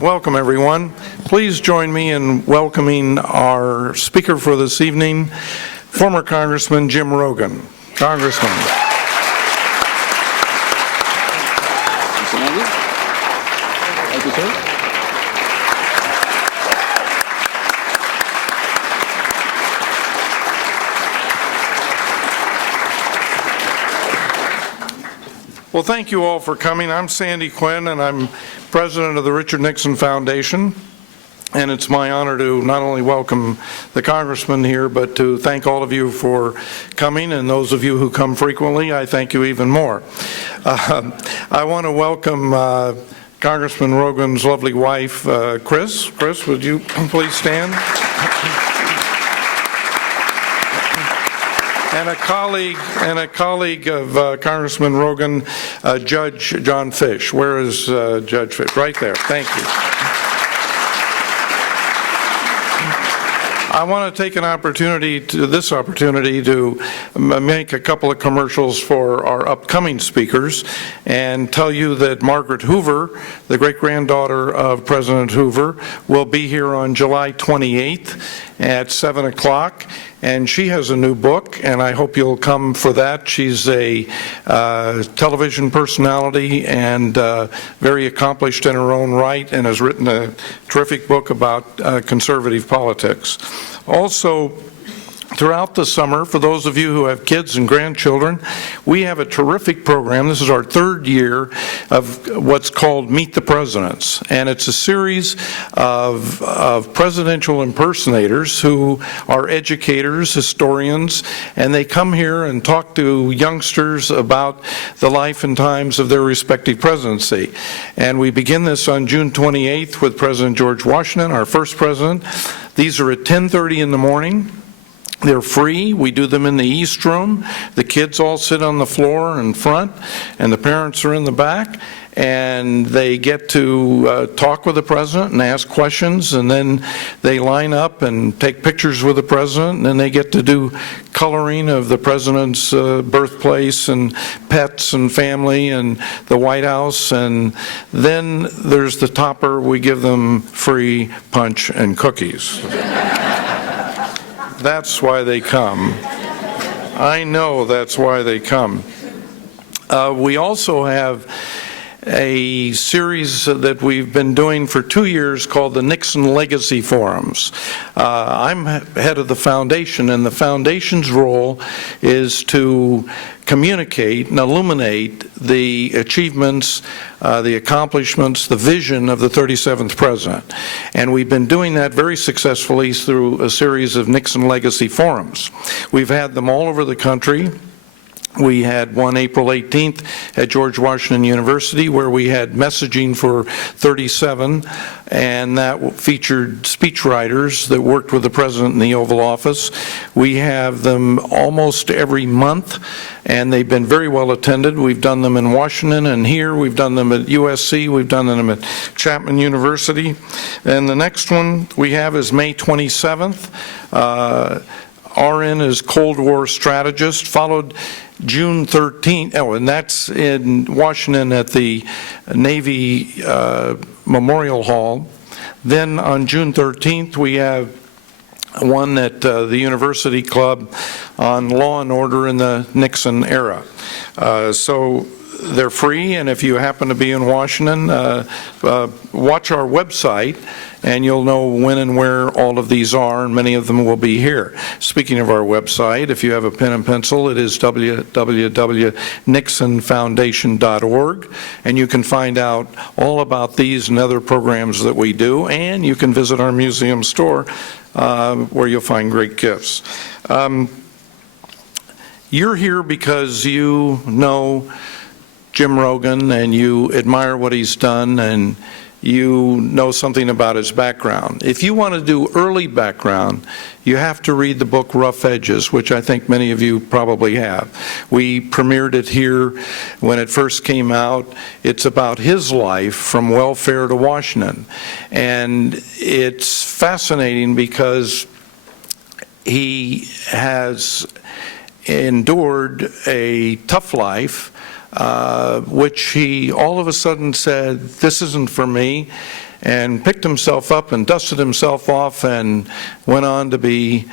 Welcome, everyone. Please join me in welcoming our speaker for this evening, former Congressman Jim Rogan. Congressman. Thank you, sir. Well, thank you all for coming. I'm Sandy Quinn, and I'm president of the Richard Nixon Foundation. And it's my honor to not only welcome the congressman here, but to thank all of you for coming. And those of you who come frequently, I thank you even more. I want to welcome Congressman Rogan's lovely wife, Chris. Chris, would you please stand? And a colleague of Congressman Rogan, Judge John Fish. Where is Judge Fish? Right there. Thank you. I want to take this opportunity to make a couple of commercials for our upcoming speakers and tell you that Margaret Hoover, the great-granddaughter of President Hoover, will be here on July 28th at 7 o'clock. And she has a new book, and I hope you'll come for that. She's a television personality and very accomplished in her own right, and has written a terrific book about conservative politics. Also, throughout the summer, for those of you who have kids and grandchildren, we have a terrific program. This is our third year of what's called Meet the Presidents. And it's a series of presidential impersonators who are educators, historians, and they come here and talk to youngsters about the life and times of their respective presidency. And we begin this on June 28th with President George Washington, our first president. These are at 10:30 in the morning. They're free. We do them in the East Room. The kids all sit on the floor in front, and the parents are in the back. And they get to talk with the president and ask questions, and then they line up and take pictures with the president, and then they get to do coloring of the president's birthplace and pets and family and the White House. And then there's the topper. We give them free punch and cookies. That's why they come. I know that's why they come. We also have a series that we've been doing for 2 years called the Nixon Legacy Forums. I'm head of the foundation, and the foundation's role is to communicate and illuminate the achievements, the accomplishments, the vision of the 37th president. And we've been doing that very successfully through a series of Nixon Legacy Forums. We've had them all over the country. We had one April 18th at George Washington University, where we had messaging for 37, and that featured speechwriters that worked with the president in the Oval Office. We have them almost every month, and they've been very well attended. We've done them in Washington and here. We've done them at USC. We've done them at Chapman University. And the next one we have is May 27th. RN is Cold War strategist, followed June 13th, and that's in Washington at the Navy Memorial Hall. Then on June 13th, we have one at the University Club on law and order in the Nixon era. So they're free, and if you happen to be in Washington, watch our website, and you'll know when and where all of these are, and many of them will be here. Speaking of our website, if you have a pen and pencil, it is www.nixonfoundation.org, and you can find out all about these and other programs that we do, and you can visit our museum store where you'll find great gifts. You're here because you know Jim Rogan and you admire what he's done, and you know something about his background. If you want to do early background, you have to read the book Rough Edges, which I think many of you probably have. We premiered it here when it first came out. It's about his life from welfare to Washington. And it's fascinating because he has endured a tough life, which he all of a sudden said, this isn't for me. and picked himself up and dusted himself off and went on to be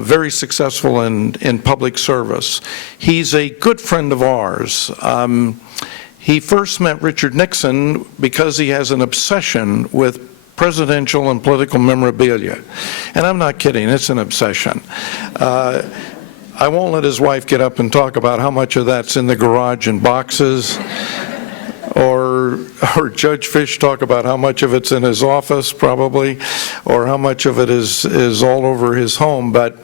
very successful in public service. He's a good friend of ours. He first met Richard Nixon because he has an obsession with presidential and political memorabilia. And I'm not kidding, it's an obsession. I won't let his wife get up and talk about how much of that's in the garage in boxes, or Judge Fish talk about how much of it's in his office, probably, or how much of it is all over his home. But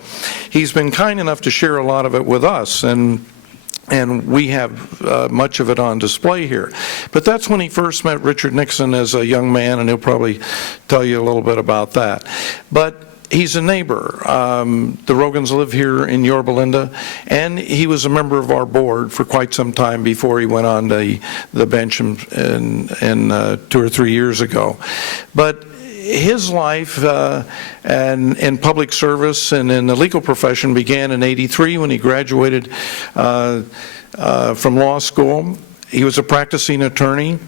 he's been kind enough to share a lot of it with us, and we have much of it on display here. But that's when he first met Richard Nixon as a young man, and he'll probably tell you a little bit about that. But he's a neighbor. The Rogans live here in Yorba Linda, and he was a member of our board for quite some time before he went on the bench in 2 or 3 years ago. But his life and in public service and in the legal profession began in '83 when he graduated from law school. He was a practicing attorney,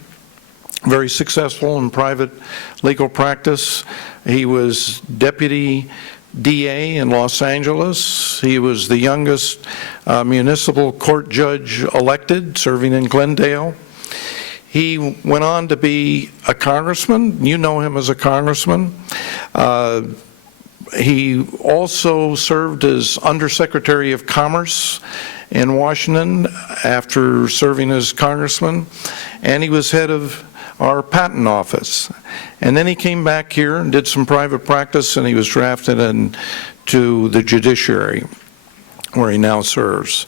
very successful in private legal practice. He was deputy DA in Los Angeles. He was the youngest municipal court judge elected, serving in Glendale. He went on to be a congressman. You know him as a congressman. He also served as Undersecretary of Commerce in Washington after serving as congressman, and he was head of our patent office. And then he came back here and did some private practice, and he was drafted into the judiciary, where he now serves.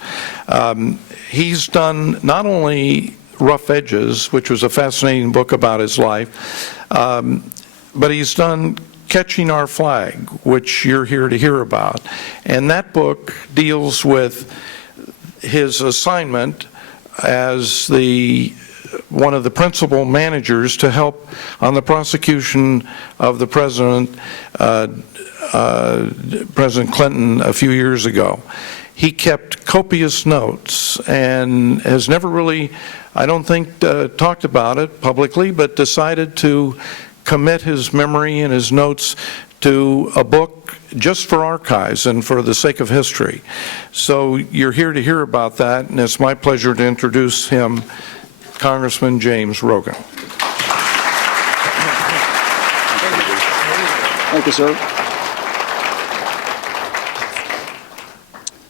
He's done not only Rough Edges, which was a fascinating book about his life, but he's done Catching Our Flag, which you're here to hear about. And that book deals with his assignment as one of the principal managers to help on the prosecution of the President Clinton a few years ago. He kept copious notes and has never really, I don't think, talked about it publicly, but decided to commit his memory and his notes to a book just for archives and for the sake of history. So you're here to hear about that, and it's my pleasure to introduce him, Congressman James Rogan. Thank you, sir.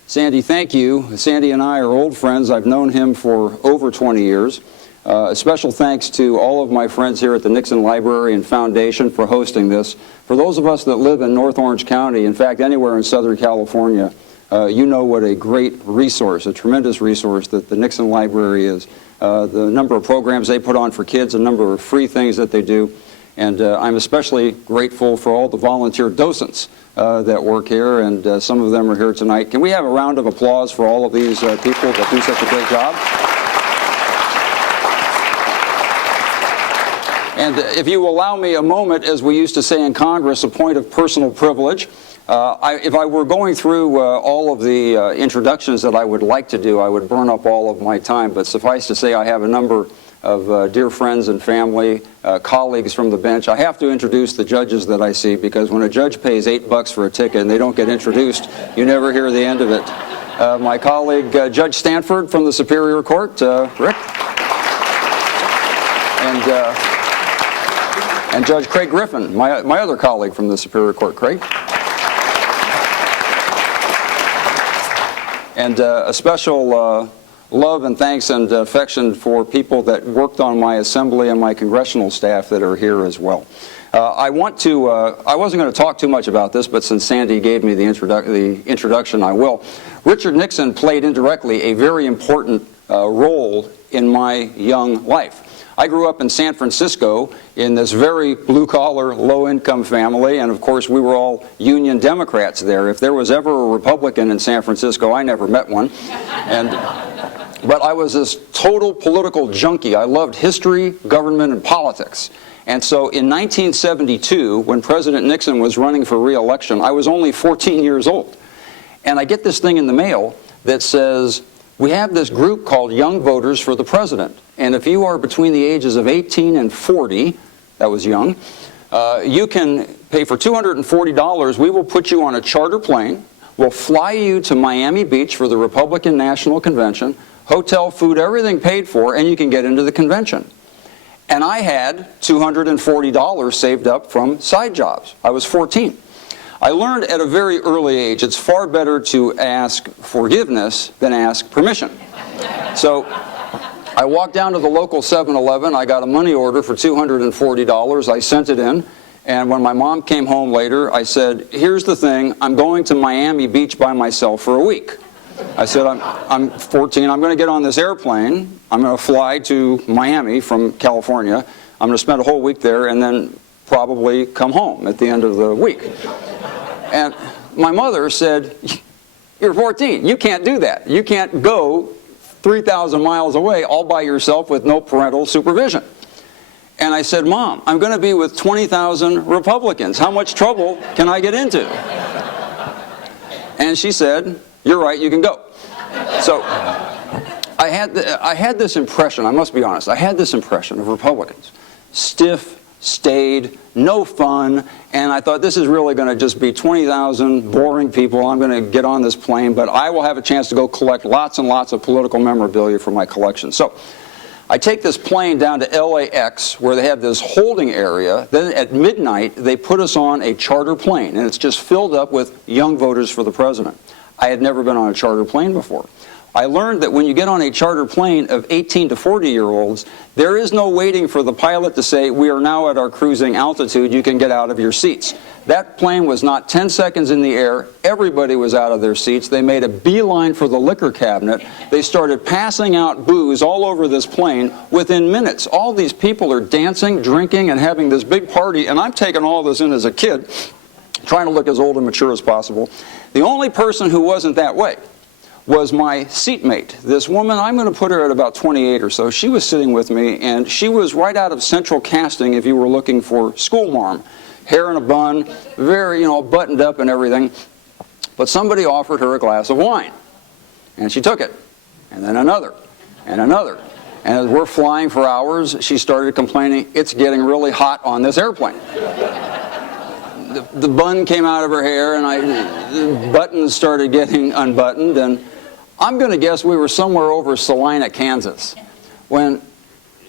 Sandy, thank you. Sandy and I are old friends. I've known him for over 20 years. A special thanks to all of my friends here at the Nixon Library and Foundation for hosting this. For those of us that live in North Orange County, in fact, anywhere in Southern California, you know what a great resource, a tremendous resource that the Nixon Library is. The number of programs they put on for kids, a number of free things that they do. And I'm especially grateful for all the volunteer docents that work here, and some of them are here tonight. Can we have a round of applause for all of these people that do such a great job? And if you allow me a moment, as we used to say in Congress, a point of personal privilege. If I were going through all of the introductions that I would like to do, I would burn up all of my time. But suffice to say, I have a number of dear friends and family, colleagues from the bench. I have to introduce the judges that I see, because when a judge pays $8 for a ticket and they don't get introduced, you never hear the end of it. My colleague, Judge Stanford from the Superior Court, Rick. And Judge Craig Griffin, my other colleague from the Superior Court. Craig. And a special love and thanks and affection for people that worked on my assembly and my congressional staff that are here as well. I wasn't going to talk too much about this, but since Sandy gave me the introduction, I will. Richard Nixon played indirectly a very important role in my young life. I grew up in San Francisco in this very blue-collar, low-income family, and of course we were all Union Democrats there. If there was ever a Republican in San Francisco, I never met one. But I was this total political junkie. I loved history, government, and politics. And so in 1972, when President Nixon was running for re-election, I was only 14 years old. And I get this thing in the mail that says, we have this group called Young Voters for the President. And if you are between the ages of 18 and 40, that was young. You can pay for $240. We will put you on a charter plane. We'll fly you to Miami Beach for the Republican National Convention. Hotel, food, everything paid for, and you can get into the convention. And I had $240 saved up from side jobs. I was 14. I learned at a very early age it's far better to ask forgiveness than ask permission. So I walked down to the local 7-Eleven. I got a money order for $240. I sent it in. And when my mom came home later, I said, here's the thing. I'm going to Miami Beach by myself for a week. I said, I'm 14. I'm going to get on this airplane. I'm going to fly to Miami from California. I'm going to spend a whole week there and then probably come home at the end of the week. And my mother said, you're 14. You can't do that. You can't go 3,000 miles away all by yourself with no parental supervision. And I said, Mom, I'm going to be with 20,000 Republicans. How much trouble can I get into? And she said, you're right, you can go. So I had this impression, I must be honest, I had this impression of Republicans. Stiff, staid, no fun, and I thought this is really going to just be 20,000 boring people. I'm going to get on this plane, but I will have a chance to go collect lots and lots of political memorabilia for my collection. So I take this plane down to LAX where they have this holding area. Then at midnight, they put us on a charter plane, and it's just filled up with young voters for the president. I had never been on a charter plane before. I learned that when you get on a charter plane of 18 to 40-year-olds, there is no waiting for the pilot to say, we are now at our cruising altitude, you can get out of your seats. That plane was not 10 seconds in the air. Everybody was out of their seats. They made a beeline for the liquor cabinet. They started passing out booze all over this plane within minutes. All these people are dancing, drinking, and having this big party, and I'm taking all this in as a kid, trying to look as old and mature as possible. The only person who wasn't that way was my seatmate. This woman, I'm going to put her at about 28 or so. She was sitting with me, and she was right out of Central Casting if you were looking for school marm. Hair in a bun, very, buttoned up and everything. But somebody offered her a glass of wine, and she took it, and then another, and another. And as we're flying for hours, she started complaining, it's getting really hot on this airplane. The bun came out of her hair, and the buttons started getting unbuttoned, and I'm going to guess we were somewhere over Salina, Kansas, when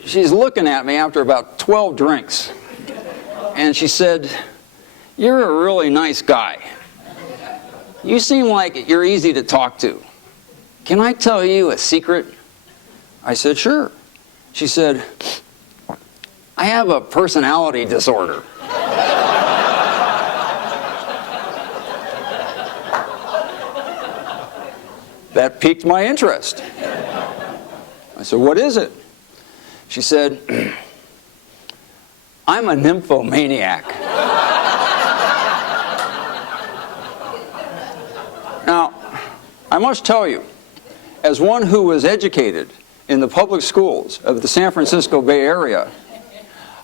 she's looking at me after about 12 drinks, and she said, you're a really nice guy. You seem like you're easy to talk to. Can I tell you a secret? I said, sure. She said, I have a personality disorder. That piqued my interest. I said, what is it? She said, I'm a nymphomaniac. Now, I must tell you, as one who was educated in the public schools of the San Francisco Bay Area,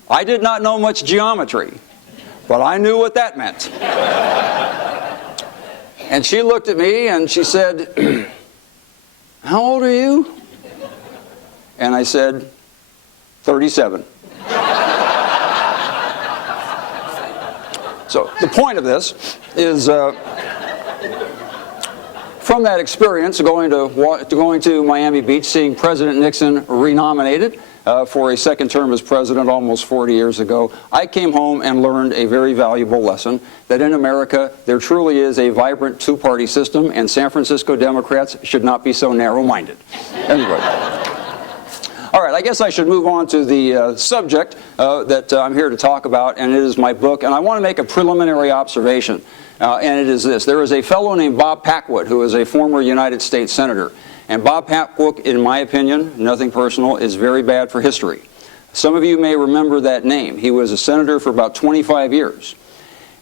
I did not know much geometry, but I knew what that meant. And she looked at me and she said, how old are you? And I said, 37. So the point of this is, from that experience, going to Miami Beach, seeing President Nixon renominated for a second term as president almost 40 years ago, I came home and learned a very valuable lesson that in America there truly is a vibrant two-party system, and San Francisco Democrats should not be so narrow-minded. Anyway. All right, I guess I should move on to the subject that I'm here to talk about, and it is my book. And I want to make a preliminary observation, and it is this. There is a fellow named Bob Packwood who is a former United States Senator. And Bob Packwood, in my opinion, nothing personal, is very bad for history. Some of you may remember that name. He was a senator for about 25 years.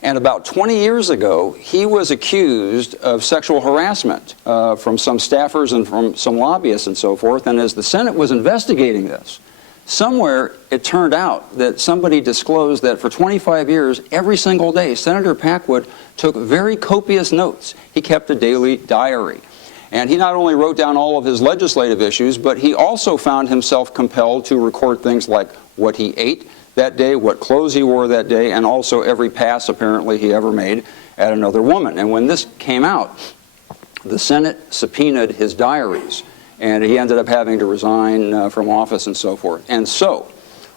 And about 20 years ago, he was accused of sexual harassment from some staffers and from some lobbyists and so forth. And as the Senate was investigating this, somewhere it turned out that somebody disclosed that for 25 years, every single day, Senator Packwood took very copious notes. He kept a daily diary. And he not only wrote down all of his legislative issues, but he also found himself compelled to record things like what he ate that day, what clothes he wore that day, and also every pass apparently he ever made at another woman. And when this came out, the Senate subpoenaed his diaries, and he ended up having to resign from office and so forth. And so,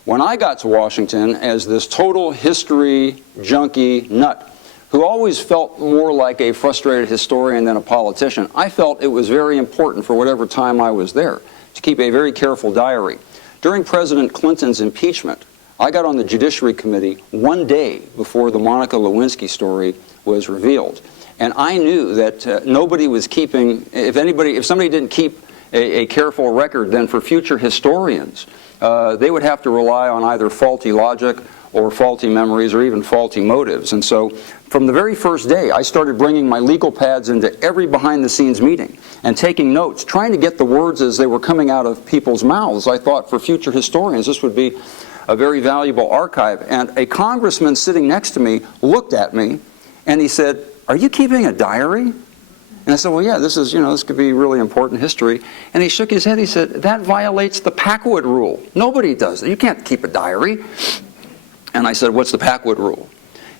when I got to Washington as this total history junkie nut, who always felt more like a frustrated historian than a politician, I felt it was very important for whatever time I was there to keep a very careful diary. During President Clinton's impeachment, I got on the Judiciary Committee one day before the Monica Lewinsky story was revealed. And I knew that nobody was keeping, if somebody didn't keep a careful record, then for future historians, they would have to rely on either faulty logic or faulty memories or even faulty motives. And so from the very first day, I started bringing my legal pads into every behind-the-scenes meeting and taking notes, trying to get the words as they were coming out of people's mouths. I thought for future historians this would be a very valuable archive. And a congressman sitting next to me looked at me and he said, "Are you keeping a diary?" And I said, "Well, yeah, this could be really important history." And he shook his head. He said, "That violates the Packwood rule. Nobody does that. You can't keep a diary." And I said, "What's the Packwood rule?"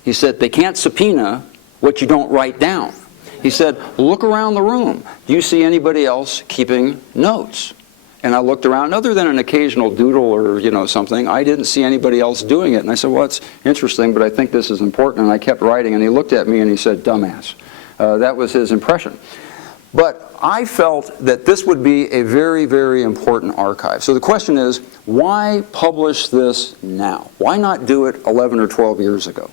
He said, "They can't subpoena what you don't write down." He said, "Look around the room. Do you see anybody else keeping notes?" And I looked around. Other than an occasional doodle or something, I didn't see anybody else doing it. And I said, "Well, it's interesting, but I think this is important." And I kept writing. And he looked at me and he said, "Dumbass." That was his impression. But I felt that this would be a very, very important archive. So the question is, why publish this now? Why not do it 11 or 12 years ago?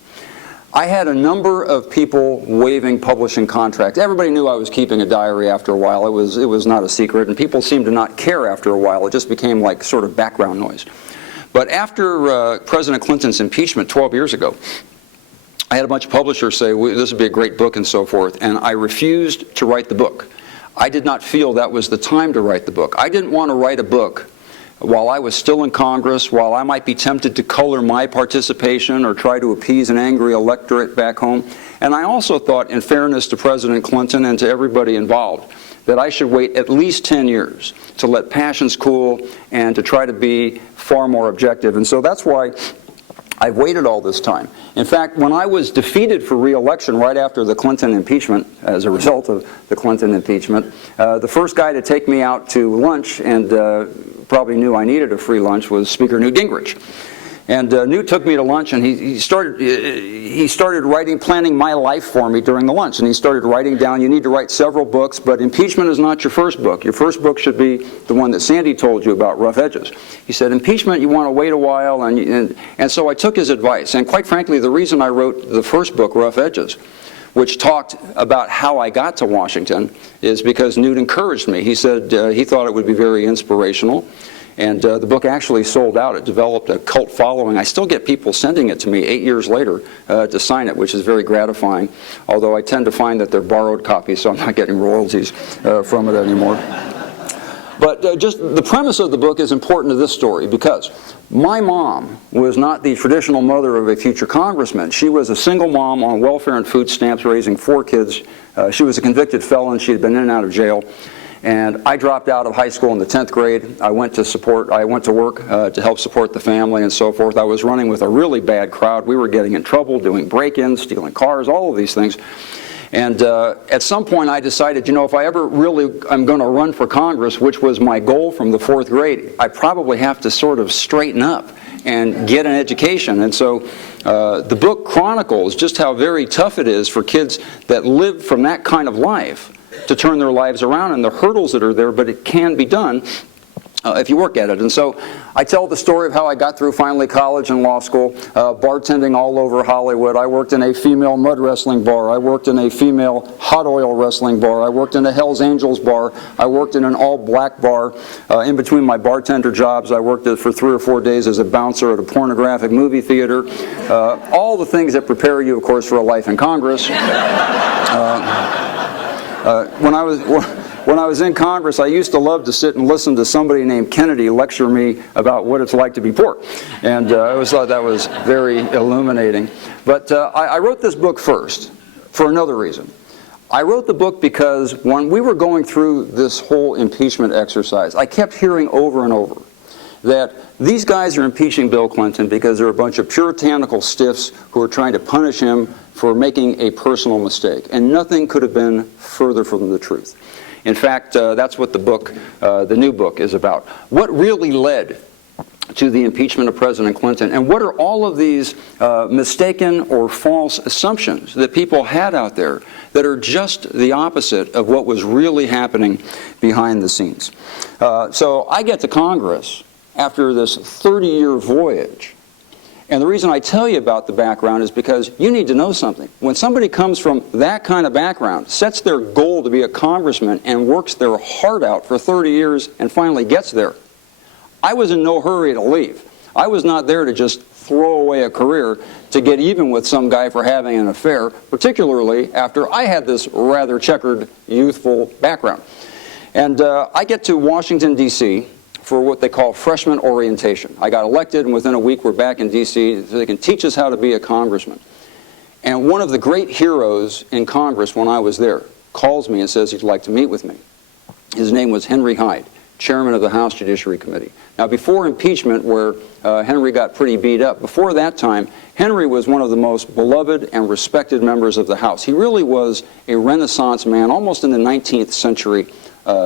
I had a number of people waiving publishing contracts. Everybody knew I was keeping a diary after a while. It was not a secret, and people seemed to not care after a while. It just became like sort of background noise. But after President Clinton's impeachment 12 years ago, I had a bunch of publishers say, "This would be a great book," and so forth, and I refused to write the book. I did not feel that was the time to write the book. I didn't want to write a book while I was still in Congress, while I might be tempted to color my participation or try to appease an angry electorate back home. And I also thought, in fairness to President Clinton and to everybody involved, that I should wait at least 10 years to let passions cool and to try to be far more objective. And so that's why I've waited all this time. In fact, when I was defeated for re-election right after the Clinton impeachment, as a result of the Clinton impeachment, the first guy to take me out to lunch, and probably knew I needed a free lunch, was Speaker Newt Gingrich. And Newt took me to lunch, and he started planning my life for me during the lunch. And he started writing down, "You need to write several books, but impeachment is not your first book. Your first book should be the one that Sandy told you about, Rough Edges." He said, "Impeachment, you want to wait a while." And so I took his advice. And quite frankly, the reason I wrote the first book, Rough Edges, which talked about how I got to Washington, is because Newt encouraged me. He said he thought it would be very inspirational. And the book actually sold out. It developed a cult following. I still get people sending it to me 8 years later to sign it, which is very gratifying, although I tend to find that they're borrowed copies, so I'm not getting royalties from it anymore. But just the premise of the book is important to this story, because my mom was not the traditional mother of a future congressman. She was a single mom on welfare and food stamps, raising 4 kids. She was a convicted felon. She had been in and out of jail. And I dropped out of high school in the 10th grade. I went to work to help support the family and so forth. I was running with a really bad crowd. We were getting in trouble, doing break-ins, stealing cars, all of these things. And at some point I decided, if I ever really am going to run for Congress, which was my goal from the 4th grade, I probably have to sort of straighten up and get an education. And so the book chronicles just how very tough it is for kids that live from that kind of life to turn their lives around, and the hurdles that are there, but it can be done if you work at it. And so I tell the story of how I got through finally college and law school, bartending all over Hollywood. I worked in a female mud wrestling bar. I worked in a female hot oil wrestling bar. I worked in a Hells Angels bar. I worked in an all-black bar. In between my bartender jobs, I worked for 3 or 4 days as a bouncer at a pornographic movie theater. All the things that prepare you, of course, for a life in Congress. When I was in Congress, I used to love to sit and listen to somebody named Kennedy lecture me about what it's like to be poor. And I always thought that was very illuminating. But I wrote this book first for another reason. I wrote the book because when we were going through this whole impeachment exercise, I kept hearing over and over that these guys are impeaching Bill Clinton because they're a bunch of puritanical stiffs who are trying to punish him for making a personal mistake. And nothing could have been further from the truth. In fact, that's what the book, the new book, is about. What really led to the impeachment of President Clinton, and what are all of these mistaken or false assumptions that people had out there that are just the opposite of what was really happening behind the scenes. So I get to Congress after this 30-year voyage. And the reason I tell you about the background is because you need to know something. When somebody comes from that kind of background, sets their goal to be a congressman, and works their heart out for 30 years and finally gets there, I was in no hurry to leave. I was not there to just throw away a career to get even with some guy for having an affair, particularly after I had this rather checkered, youthful background. And I get to Washington, D.C., for what they call freshman orientation. I got elected, and within a week we're back in D.C. so they can teach us how to be a congressman. And one of the great heroes in Congress when I was there calls me and says he'd like to meet with me. His name was Henry Hyde, chairman of the House Judiciary Committee. Now, before impeachment, where Henry got pretty beat up, before that time, Henry was one of the most beloved and respected members of the House. He really was a Renaissance man, almost in the 19th century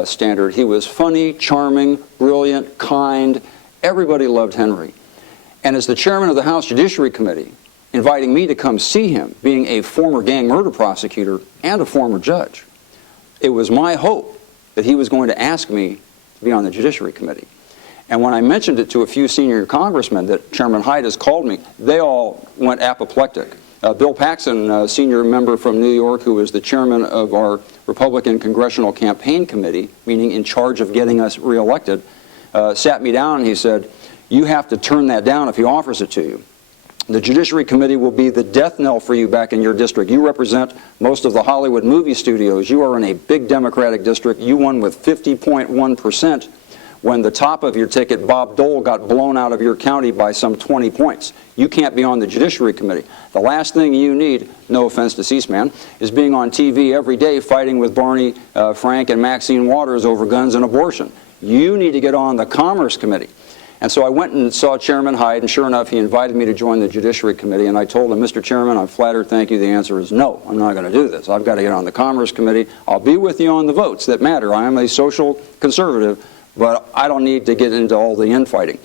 standard. He was funny, charming, brilliant, kind. Everybody loved Henry. And as the chairman of the House Judiciary Committee, inviting me to come see him, being a former gang murder prosecutor and a former judge, it was my hope that he was going to ask me to be on the Judiciary Committee. And when I mentioned it to a few senior congressmen that Chairman Hyde has called me, they all went apoplectic. Bill Paxton, a senior member from New York, who was the chairman of our Republican Congressional Campaign Committee, meaning in charge of getting us reelected, sat me down and he said, "You have to turn that down if he offers it to you. The Judiciary Committee will be the death knell for you back in your district. You represent most of the Hollywood movie studios. You are in a big Democratic district. You won with 50.1%. when the top of your ticket, Bob Dole, got blown out of your county by some 20 points. You can't be on the Judiciary Committee. The last thing you need, no offense to C-SPAN, is being on TV every day fighting with Barney Frank and Maxine Waters over guns and abortion. You need to get on the Commerce Committee." And so I went and saw Chairman Hyde, and sure enough, he invited me to join the Judiciary Committee, and I told him, "Mr. Chairman, I'm flattered, thank you. The answer is no, I'm not going to do this. I've got to get on the Commerce Committee. I'll be with you on the votes that matter. I am a social conservative, but I don't need to get into all the infighting."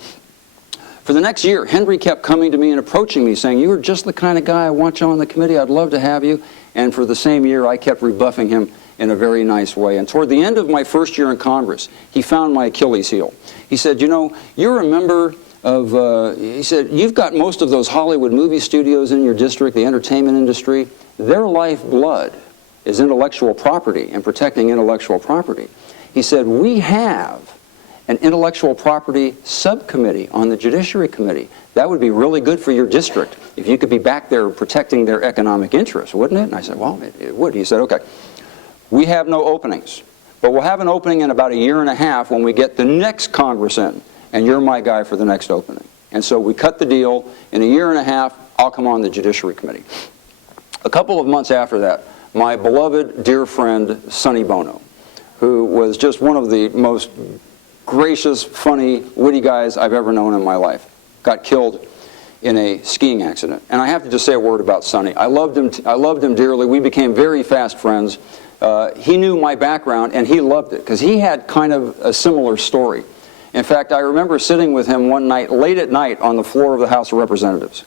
For the next year, Henry kept coming to me and approaching me, saying, "You are just the kind of guy I want you on the committee. I'd love to have you." And for the same year, I kept rebuffing him in a very nice way. And toward the end of my first year in Congress, he found my Achilles heel. He said, "You know, you're a member of," he said, "you've got most of those Hollywood movie studios in your district, the entertainment industry. Their lifeblood is intellectual property and protecting intellectual property." He said, "We have an intellectual property subcommittee on the Judiciary Committee. That would be really good for your district if you could be back there protecting their economic interests, wouldn't it?" And I said, "Well, it would." He said, "Okay, we have no openings, but we'll have an opening in about a year and a half when we get the next Congress in, and you're my guy for the next opening." And so we cut the deal. In a year and a half, I'll come on the Judiciary Committee. A couple of months after that, my beloved dear friend, Sonny Bono, who was just one of the most gracious, funny, witty guys I've ever known in my life, got killed in a skiing accident. And I have to just say a word about Sonny. I loved him dearly. We became very fast friends. He knew my background, and he loved it, because he had kind of a similar story. In fact, I remember sitting with him one night, late at night, on the floor of the House of Representatives.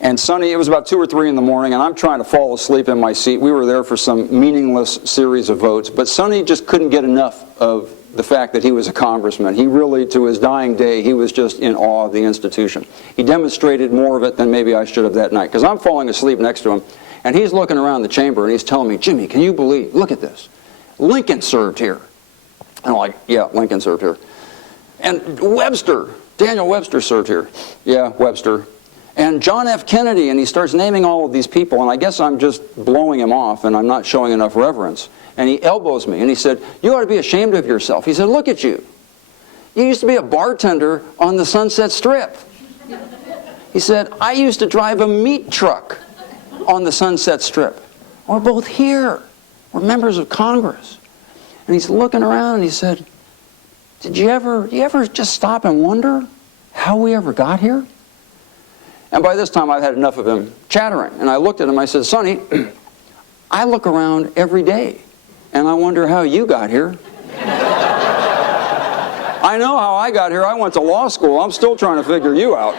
And Sonny, it was about 2 or 3 in the morning, and I'm trying to fall asleep in my seat. We were there for some meaningless series of votes, but Sonny just couldn't get enough of the fact that he was a congressman. He really, to his dying day, he was just in awe of the institution. He demonstrated more of it than maybe I should have that night, because I'm falling asleep next to him, and he's looking around the chamber, and he's telling me, "Jimmy, can you believe, look at this, Lincoln served here." And I'm like, "Yeah, Lincoln served here." "And Webster, Daniel Webster served here." "Yeah, Webster." "And John F. Kennedy," and he starts naming all of these people, and I guess I'm just blowing him off, and I'm not showing enough reverence. And he elbows me, and he said, "You ought to be ashamed of yourself." He said, "Look at you. You used to be a bartender on the Sunset Strip." He said, "I used to drive a meat truck on the Sunset Strip. We're both here. were members of Congress. And he's looking around and he said, "Do you ever just stop and wonder how we ever got here?" And by this time I've had enough of him chattering. And I looked at him, I said, "Sonny, I look around every day and I wonder how you got here." I know how I got here. I went to law school. I'm still trying to figure you out.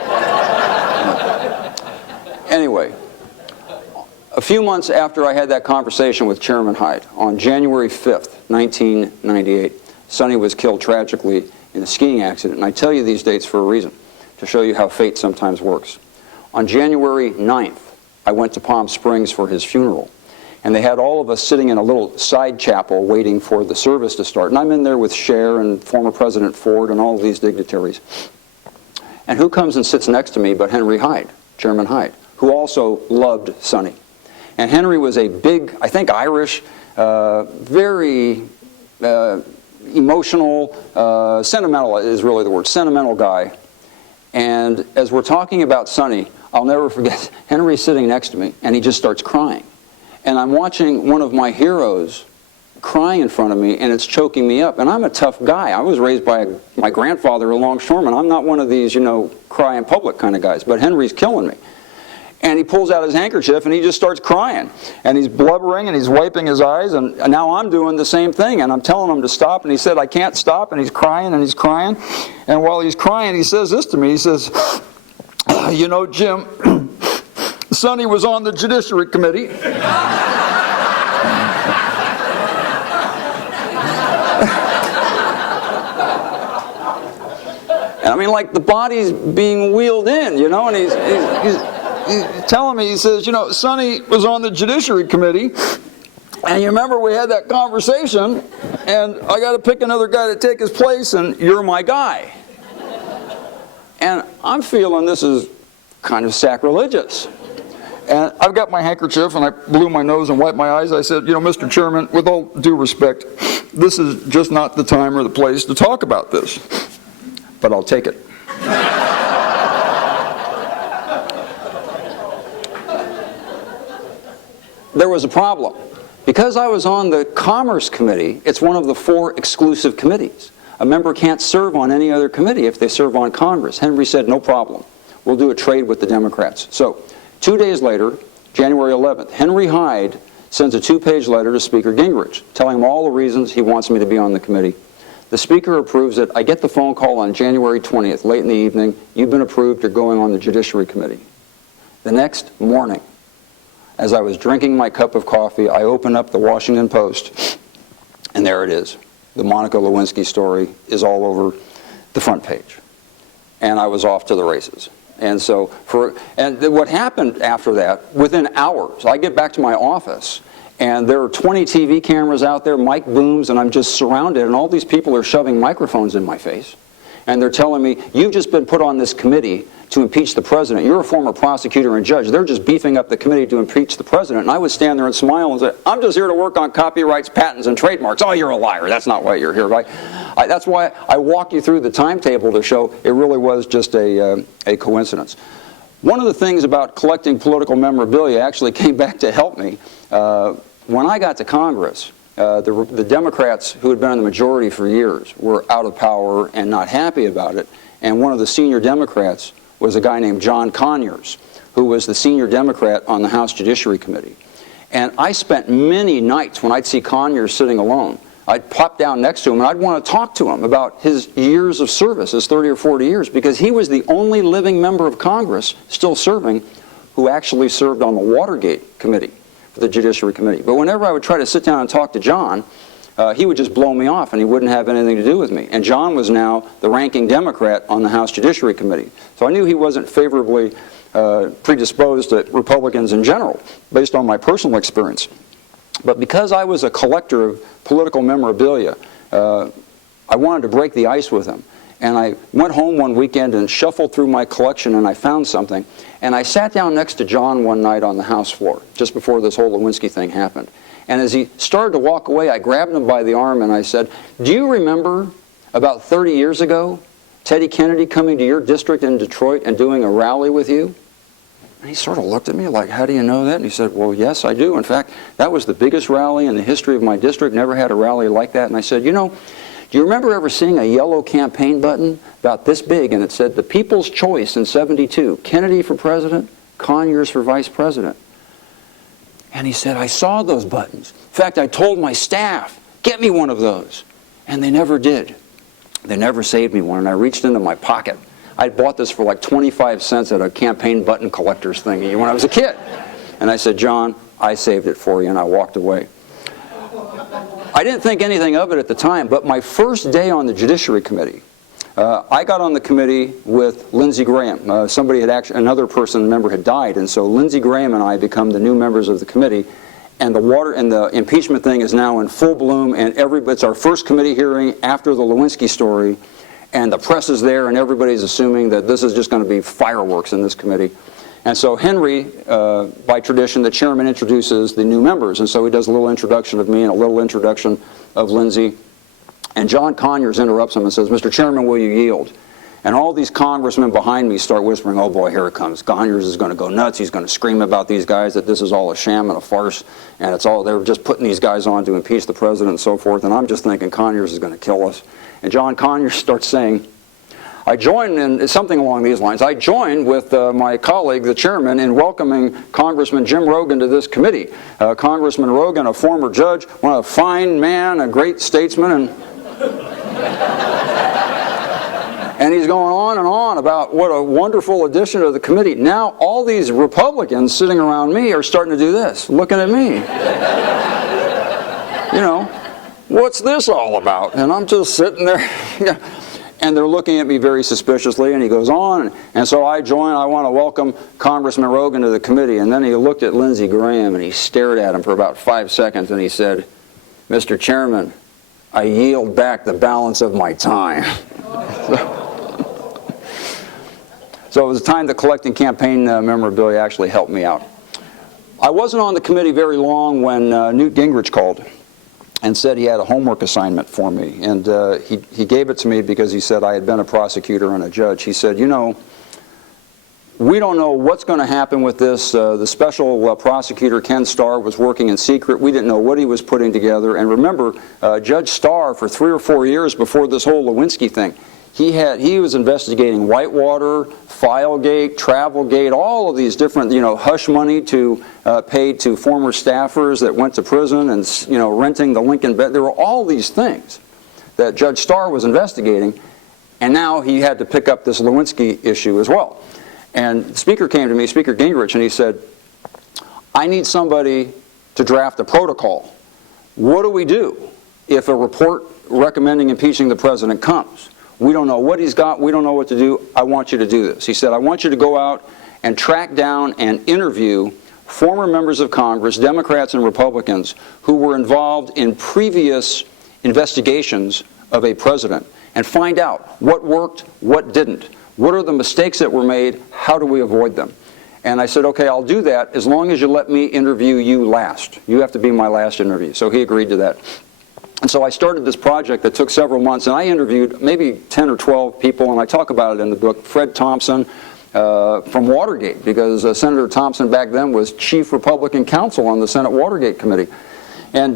Anyway, a few months after I had that conversation with Chairman Hyde, on January 5th, 1998, Sonny was killed tragically in a skiing accident. And I tell you these dates for a reason, to show you how fate sometimes works. On January 9th, I went to Palm Springs for his funeral. And they had all of us sitting in a little side chapel waiting for the service to start. And I'm in there with Cher and former President Ford and all of these dignitaries. And who comes and sits next to me but Henry Hyde, Chairman Hyde, who also loved Sonny. And Henry was a big, I think Irish, very emotional, sentimental is really the word, sentimental guy. And as we're talking about Sonny, I'll never forget, Henry's sitting next to me and he just starts crying. And I'm watching one of my heroes crying in front of me, and it's choking me up. And I'm a tough guy. I was raised by my grandfather, a longshoreman. I'm not one of these, cry in public kind of guys. But Henry's killing me. And he pulls out his handkerchief, and he just starts crying. And he's blubbering, and he's wiping his eyes. And now I'm doing the same thing. And I'm telling him to stop. And he said, "I can't stop." And he's crying, and he's crying. And while he's crying, he says this to me. He says, "Jim, Sonny was on the Judiciary Committee." And I mean, like the body's being wheeled in, and he's telling me, he says, "Sonny was on the Judiciary Committee, and you remember we had that conversation, and I got to pick another guy to take his place, and you're my guy." And I'm feeling this is kind of sacrilegious. And I've got my handkerchief, and I blew my nose and wiped my eyes. I said, "Mr. Chairman, with all due respect, this is just not the time or the place to talk about this. But I'll take it." There was a problem. Because I was on the Commerce Committee, it's one of the 4 exclusive committees. A member can't serve on any other committee if they serve on Congress. Henry said, "No problem. We'll do a trade with the Democrats." So 2 days later, January 11th, Henry Hyde sends a 2-page letter to Speaker Gingrich, telling him all the reasons he wants me to be on the committee. The Speaker approves it. I get the phone call on January 20th, late in the evening. "You've been approved. You're going on the Judiciary Committee." The next morning, as I was drinking my cup of coffee, I open up the Washington Post, and there it is. The Monica Lewinsky story is all over the front page. And I was off to the races. And so, what happened after that, within hours, I get back to my office, and there are 20 TV cameras out there, mic booms, and I'm just surrounded, and all these people are shoving microphones in my face. And they're telling me, "You've just been put on this committee to impeach the president. You're a former prosecutor and judge. They're just beefing up the committee to impeach the president." And I would stand there and smile and say, "I'm just here to work on copyrights, patents, and trademarks." "Oh, you're a liar. That's not why you're here." Right? That's why I walk you through the timetable to show it really was just a coincidence. One of the things about collecting political memorabilia actually came back to help me. When I got to Congress, the Democrats, who had been in the majority for years, were out of power and not happy about it. And one of the senior Democrats was a guy named John Conyers, who was the senior Democrat on the House Judiciary Committee. And I spent many nights when I'd see Conyers sitting alone, I'd pop down next to him and I'd want to talk to him about his years of service, his 30 or 40 years, because he was the only living member of Congress still serving who actually served on the Watergate Committee for the Judiciary Committee. But whenever I would try to sit down and talk to John, he would just blow me off and he wouldn't have anything to do with me. And John was now the ranking Democrat on the House Judiciary Committee. So I knew he wasn't favorably predisposed to Republicans in general, based on my personal experience. But because I was a collector of political memorabilia, I wanted to break the ice with him. And I went home one weekend and shuffled through my collection and I found something. And I sat down next to John one night on the House floor, just before this whole Lewinsky thing happened. And as he started to walk away, I grabbed him by the arm and I said, "Do you remember about 30 years ago, Teddy Kennedy coming to your district in Detroit and doing a rally with you?" And he sort of looked at me like, how do you know that? And he said, well, yes, I do. In fact, that was the biggest rally in the history of my district. Never had a rally like that. And I said, you know, do you remember ever seeing a yellow campaign button about this big, and it said the People's Choice in '72, Kennedy for president, Conyers for vice president? And he said, I saw those buttons. In fact, I told my staff, get me one of those. And they never did. They never saved me one. And I reached into my pocket. I bought this for like 25 cents at a campaign button collector's thing when I was a kid. And I said, John, I saved it for you, and I walked away. I didn't think anything of it at the time, but my first day on the Judiciary Committee, I got on the committee with Lindsey Graham. Another member had died, and so Lindsey Graham and I become the new members of the committee. And the impeachment thing is now in full bloom, and it's our first committee hearing after the Lewinsky story, and the press is there, and everybody's assuming that this is just going to be fireworks in this committee. And so Henry, by tradition, the chairman introduces the new members, and so he does a little introduction of me and a little introduction of Lindsey. And John Conyers interrupts him and says, Mr. Chairman, will you yield? And all these congressmen behind me start whispering, oh boy, here it comes. Conyers is going to go nuts. He's going to scream about these guys, that this is all a sham and a farce, and they're just putting these guys on to impeach the president and so forth. And I'm just thinking Conyers is going to kill us. And John Conyers starts saying, I join in something along these lines. I join with my colleague, the chairman, in welcoming Congressman Jim Rogan to this committee. Congressman Rogan, a former judge, a fine man, a great statesman, and he's going on and on about what a wonderful addition to the committee. Now all these Republicans sitting around me are starting to do this, looking at me. You know, what's this all about? And I'm just sitting there. And they're looking at me very suspiciously, and he goes on. And so I join. I want to welcome Congressman Rogan to the committee. And then he looked at Lindsey Graham, and he stared at him for about 5 seconds, and he said, Mr. Chairman, I yield back the balance of my time. So it was a time that collecting campaign memorabilia actually helped me out. I wasn't on the committee very long when Newt Gingrich called and said he had a homework assignment for me. And he gave it to me because he said I had been a prosecutor and a judge. He said, you know, we don't know what's going to happen with this. The special prosecutor, Ken Starr, was working in secret. We didn't know what he was putting together. And remember, Judge Starr, for 3 or 4 years before this whole Lewinsky thing, he was investigating Whitewater, Filegate, Travelgate, all of these different, hush money paid to former staffers that went to prison, and renting the Lincoln bed. There were all these things that Judge Starr was investigating, and now he had to pick up this Lewinsky issue as well. And the Speaker came to me, Speaker Gingrich, and he said, I need somebody to draft a protocol. What do we do if a report recommending impeaching the president comes? We don't know what he's got. We don't know what to do. I want you to do this. He said, I want you to go out and track down and interview former members of Congress, Democrats and Republicans, who were involved in previous investigations of a president, and find out what worked, what didn't. What are the mistakes that were made? How do we avoid them? And I said, okay, I'll do that as long as you let me interview you last. You have to be my last interview. So he agreed to that. And so I started this project that took several months, and I interviewed maybe 10 or 12 people, and I talk about it in the book. Fred Thompson from Watergate, because Senator Thompson back then was chief Republican counsel on the Senate Watergate Committee. And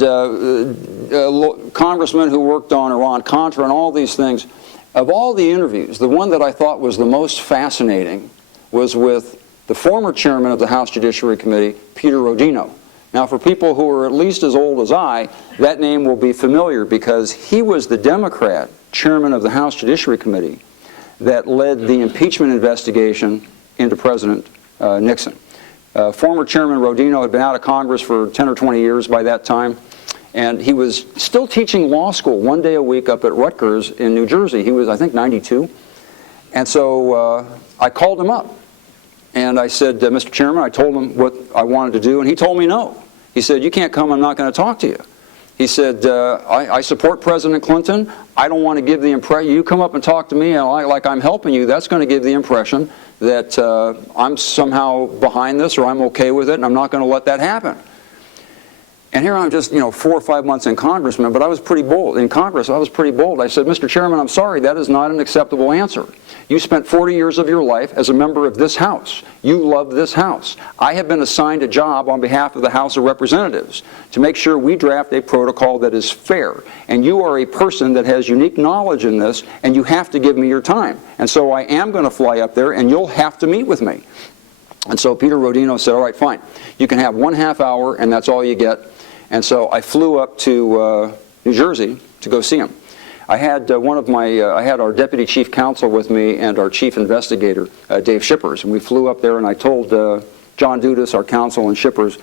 congressmen who worked on Iran-Contra and all these things. Of all the interviews, the one that I thought was the most fascinating was with the former chairman of the House Judiciary Committee, Peter Rodino. Now, for people who are at least as old as I, that name will be familiar because he was the Democrat chairman of the House Judiciary Committee that led the impeachment investigation into President Nixon. Former Chairman Rodino had been out of Congress for 10 or 20 years by that time, and he was still teaching law school 1 day a week up at Rutgers in New Jersey. He was, I think, 92. And so I called him up, and I said, Mr. Chairman, I told him what I wanted to do, and he told me no. He said, you can't come, I'm not going to talk to you. He said, I support President Clinton. I don't want to give the impression, you come up and talk to me and like I'm helping you, that's going to give the impression that I'm somehow behind this or I'm okay with it, and I'm not going to let that happen. And here I'm just, 4 or 5 months in Congressman, but I was pretty bold. In Congress, I was pretty bold. I said, Mr. Chairman, I'm sorry, that is not an acceptable answer. You spent 40 years of your life as a member of this House. You love this House. I have been assigned a job on behalf of the House of Representatives to make sure we draft a protocol that is fair. And you are a person that has unique knowledge in this, and you have to give me your time. And so I am going to fly up there, and you'll have to meet with me. And so Peter Rodino said, all right, fine. You can have 1/2 hour, and that's all you get. And so I flew up to New Jersey to go see him. I had I had our deputy chief counsel with me and our chief investigator, Dave Shippers, and we flew up there, and I told John Dudas, our counsel, and Shippers,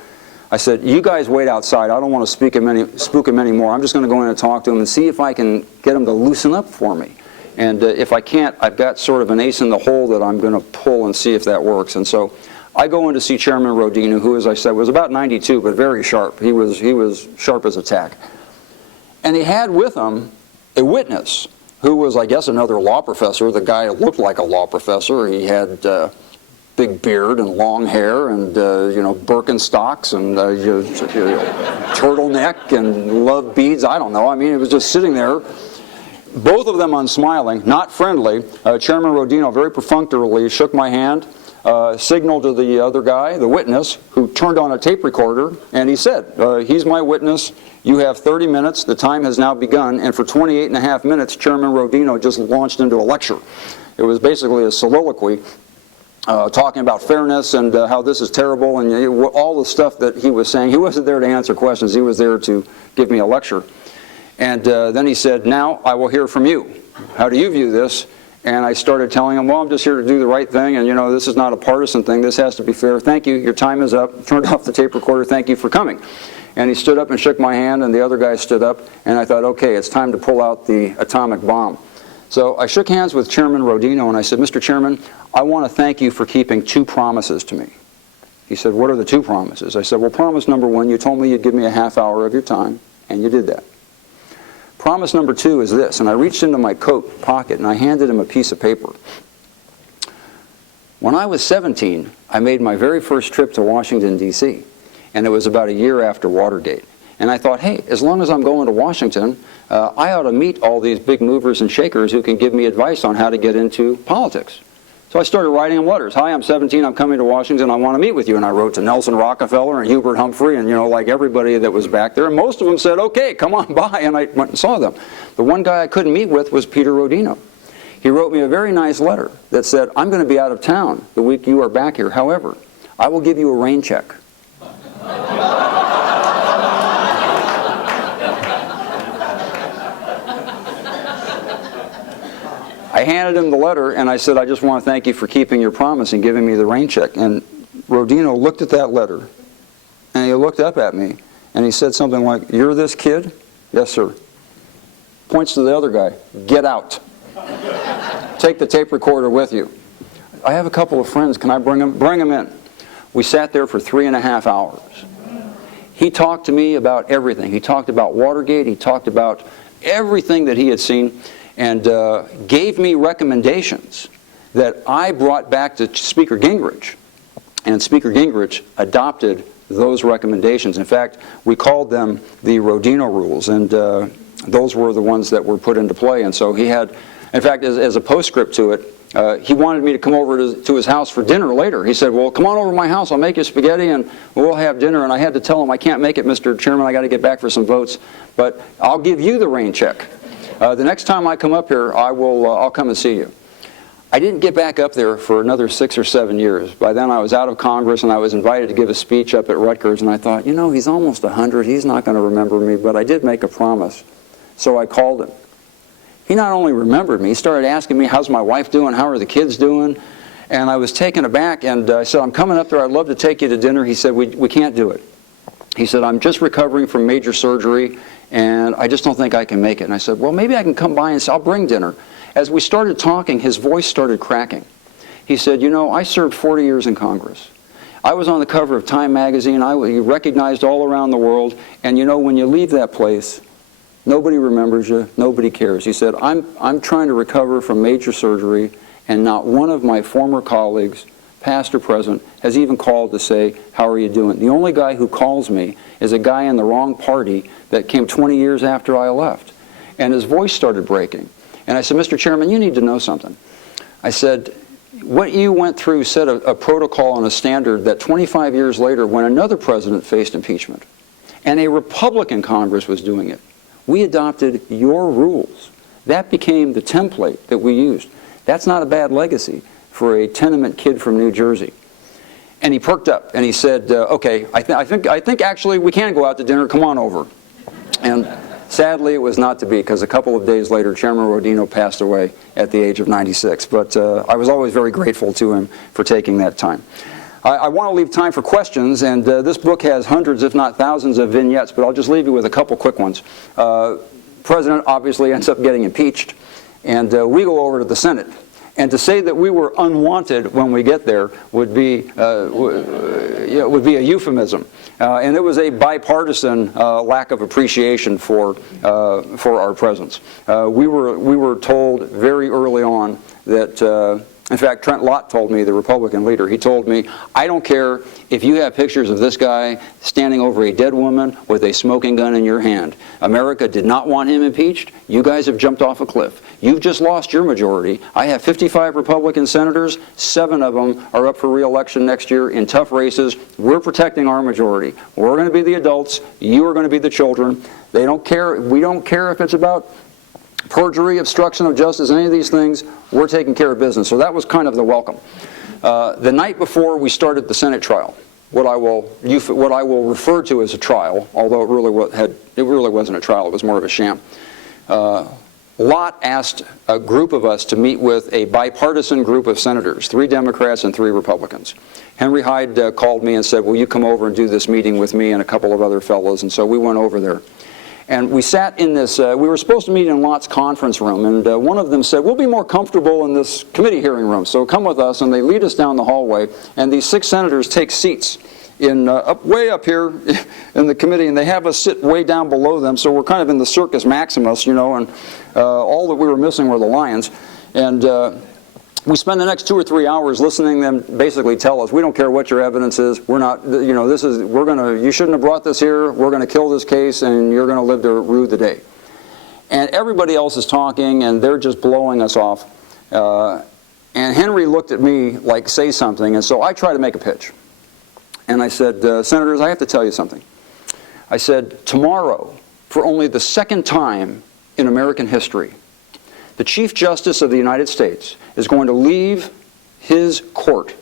I said, you guys wait outside. I don't want to spook him anymore. I'm just going to go in and talk to him and see if I can get him to loosen up for me. And if I can't, I've got sort of an ace in the hole that I'm going to pull and see if that works. And so I go in to see Chairman Rodino, who, as I said, was about 92, but very sharp. He was sharp as a tack. And he had with him a witness who was, I guess, another law professor. The guy looked like a law professor. He had big beard and long hair and, Birkenstocks and turtleneck and love beads. I don't know. I mean, it was just sitting there. Both of them unsmiling, not friendly. Chairman Rodino very perfunctorily shook my hand, signaled to the other guy, the witness, who turned on a tape recorder, and he said, he's my witness. You have 30 minutes. The time has now begun. And for 28.5 minutes, Chairman Rodino just launched into a lecture. It was basically a soliloquy talking about fairness and how this is terrible and all the stuff that he was saying. He wasn't there to answer questions. He was there to give me a lecture. And then he said, now I will hear from you. How do you view this? And I started telling him, well, I'm just here to do the right thing, and this is not a partisan thing. This has to be fair. Thank you. Your time is up. Turned off the tape recorder. Thank you for coming. And he stood up and shook my hand, and the other guy stood up, and I thought, okay, it's time to pull out the atomic bomb. So I shook hands with Chairman Rodino, and I said, Mr. Chairman, I want to thank you for keeping 2 promises to me. He said, what are the 2 promises? I said, well, promise number 1, you told me you'd give me a ½ hour of your time, and you did that. Promise number 2 is this, and I reached into my coat pocket and I handed him a piece of paper. When I was 17, I made my very first trip to Washington, D.C., and it was about a year after Watergate. And I thought, hey, as long as I'm going to Washington, I ought to meet all these big movers and shakers who can give me advice on how to get into politics. So I started writing them letters. Hi, I'm 17, I'm coming to Washington, I want to meet with you. And I wrote to Nelson Rockefeller and Hubert Humphrey and, like everybody that was back there. And most of them said, okay, come on by. And I went and saw them. The one guy I couldn't meet with was Peter Rodino. He wrote me a very nice letter that said, I'm going to be out of town the week you are back here. However, I will give you a rain check. I handed him the letter, and I said, I just want to thank you for keeping your promise and giving me the rain check. And Rodino looked at that letter, and he looked up at me, and he said something like, you're this kid? Yes, sir. Points to the other guy, get out. Take the tape recorder with you. I have a couple of friends, can I bring them? Bring them in. We sat there for 3.5 hours. He talked to me about everything. He talked about Watergate, he talked about everything that he had seen, and gave me recommendations that I brought back to Speaker Gingrich. And Speaker Gingrich adopted those recommendations. In fact, we called them the Rodino rules, and those were the ones that were put into play. And so he had, in fact, as a postscript to it, he wanted me to come over to his house for dinner later. He said, well, come on over to my house, I'll make you spaghetti and we'll have dinner. And I had to tell him, I can't make it, Mr. Chairman, I got to get back for some votes, but I'll give you the rain check. The next time I come up here, I'll come and see you. I didn't get back up there for another 6 or 7 years. By then I was out of Congress and I was invited to give a speech up at Rutgers, and I thought, he's almost 100, he's not going to remember me, but I did make a promise. So I called him. He not only remembered me, he started asking me, how's my wife doing, how are the kids doing? And I was taken aback, and I said, I'm coming up there, I'd love to take you to dinner. He said, we can't do it. He said, I'm just recovering from major surgery, and I just don't think I can make it. And I said, well, maybe I can come by and say, I'll bring dinner. As we started talking, his voice started cracking. He said, I served 40 years in Congress. I was on the cover of Time magazine. I was recognized all around the world. And when you leave that place, nobody remembers you, nobody cares. He said, I'm trying to recover from major surgery, and not one of my former colleagues past or present, has even called to say, how are you doing? The only guy who calls me is a guy in the wrong party that came 20 years after I left. And his voice started breaking. And I said, Mr. Chairman, you need to know something. I said, what you went through set a protocol and a standard that 25 years later, when another president faced impeachment, and a Republican Congress was doing it, we adopted your rules. That became the template that we used. That's not a bad legacy for a tenement kid from New Jersey. And he perked up and he said, okay, I think actually we can go out to dinner, come on over. And sadly, it was not to be, because a couple of days later, Chairman Rodino passed away at the age of 96. But I was always very grateful to him for taking that time. I want to leave time for questions, and this book has hundreds, if not thousands, of vignettes, but I'll just leave you with a couple quick ones. President obviously ends up getting impeached, and we go over to the Senate. And to say that we were unwanted when we get there would be a euphemism. And it was a bipartisan lack of appreciation for our presence. We were told very early on that, in fact, Trent Lott told me, the Republican leader, he told me, I don't care if you have pictures of this guy standing over a dead woman with a smoking gun in your hand. America did not want him impeached. You guys have jumped off a cliff. You've just lost your majority. I have 55 Republican senators. 7 of them are up for re-election next year in tough races. We're protecting our majority. We're going to be the adults. You are going to be the children. They don't care. We don't care if it's about perjury, obstruction of justice, any of these things. We're taking care of business. So that was kind of the welcome. The night before we started the Senate trial, what I will refer to as a trial, although it really wasn't a trial, it was more of a sham. Lott asked a group of us to meet with a bipartisan group of senators, 3 Democrats and 3 Republicans. Henry Hyde called me and said, will you come over and do this meeting with me and a couple of other fellows? And so we went over there. And we sat in this, we were supposed to meet in Lott's conference room, and one of them said, we'll be more comfortable in this committee hearing room, so come with us. And they lead us down the hallway, and these 6 senators take seats in way up here in the committee, and they have us sit way down below them, so we're kind of in the Circus Maximus, you know, and all that we were missing were the lions. And we spend the next 2 or 3 hours listening to them basically tell us, we don't care what your evidence is, we're not, you know, you shouldn't have brought this here, we're going to kill this case, and you're going to live to rue the day. And everybody else is talking, and they're just blowing us off. And Henry looked at me like, say something, and so I tried to make a pitch. And I said, Senators, I have to tell you something. I said, tomorrow, for only the 2nd time in American history, the Chief Justice of the United States is going to leave his court,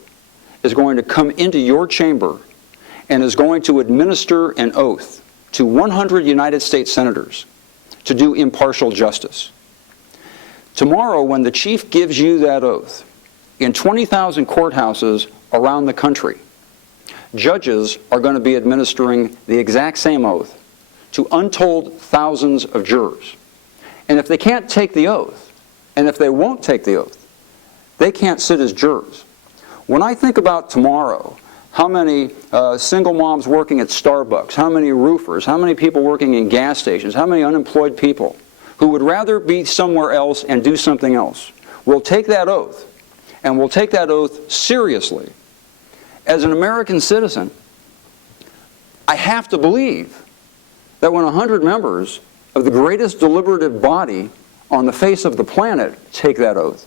is going to come into your chamber, and is going to administer an oath to 100 United States senators to do impartial justice. Tomorrow, when the Chief gives you that oath, in 20,000 courthouses around the country, judges are going to be administering the exact same oath to untold thousands of jurors. And if they can't take the oath, and if they won't take the oath, they can't sit as jurors. When I think about tomorrow, how many single moms working at Starbucks, how many roofers, how many people working in gas stations, how many unemployed people who would rather be somewhere else and do something else, will take that oath, and will take that oath seriously. As an American citizen, I have to believe that when 100 members of the greatest deliberative body on the face of the planet take that oath,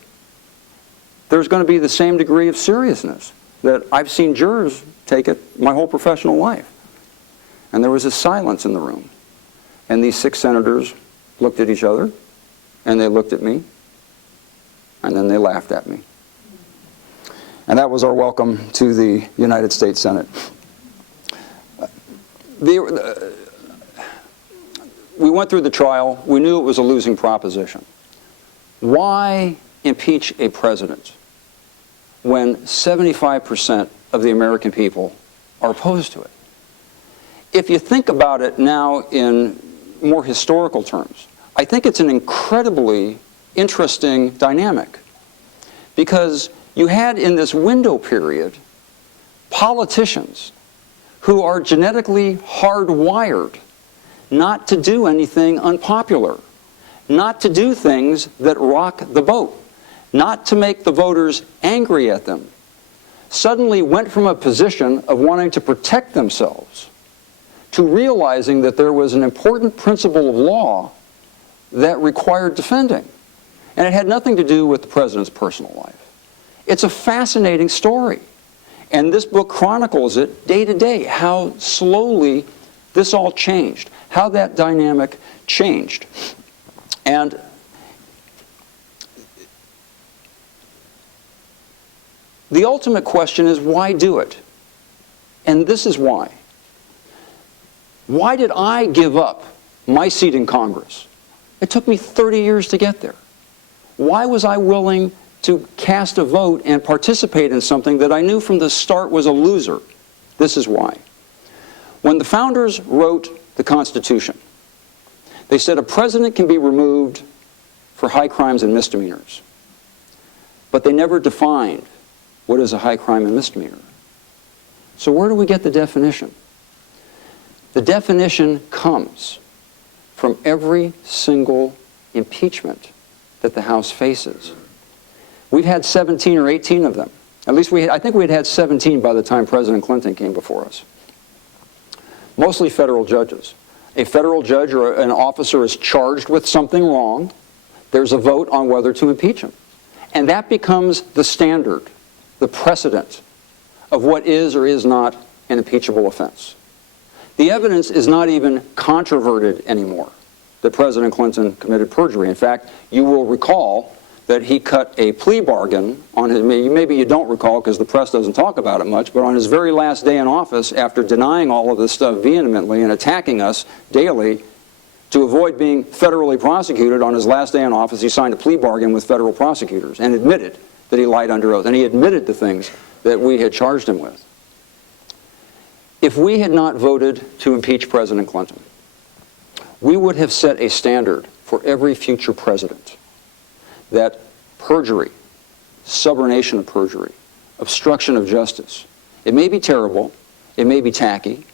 there's going to be the same degree of seriousness that I've seen jurors take it my whole professional life. And there was a silence in the room. And these 6 senators looked at each other, and they looked at me, and then they laughed at me. And that was our welcome to the United States Senate. We went through the trial. We knew it was a losing proposition. Why impeach a president when 75% of the American people are opposed to it? If you think about it now in more historical terms, I think it's an incredibly interesting dynamic, because you had in this window period politicians who are genetically hardwired not to do anything unpopular, not to do things that rock the boat, not to make the voters angry at them. suddenly went from a position of wanting to protect themselves to realizing that there was an important principle of law that required defending. And it had nothing to do with the president's personal life. It's a fascinating story. And this book chronicles it day to day, how slowly this all changed, how that dynamic changed. And the ultimate question is, why do it? And this is why. Why did I give up my seat in Congress? It took me 30 years to get there. Why was I willing to cast a vote and participate in something that I knew from the start was a loser? This is why. When the founders wrote the Constitution, they said a president can be removed for high crimes and misdemeanors. But they never defined what is a high crime and misdemeanor. So where do we get the definition? The definition comes from every single impeachment that the House faces. We've had 17 or 18 of them. At least I think we'd had 17 by the time President Clinton came before us. Mostly federal judges. A federal judge or an officer is charged with something wrong. There's a vote on whether to impeach him. And that becomes the standard, the precedent of what is or is not an impeachable offense. The evidence is not even controverted anymore that President Clinton committed perjury. In fact, you will recall that he cut a plea bargain on his, maybe you don't recall because the press doesn't talk about it much, but on his very last day in office, after denying all of this stuff vehemently and attacking us daily, to avoid being federally prosecuted on his last day in office, he signed a plea bargain with federal prosecutors and admitted that he lied under oath, and he admitted the things that we had charged him with. If we had not voted to impeach President Clinton, we would have set a standard for every future president that perjury, subornation of perjury, obstruction of justice, it may be terrible, it may be tacky,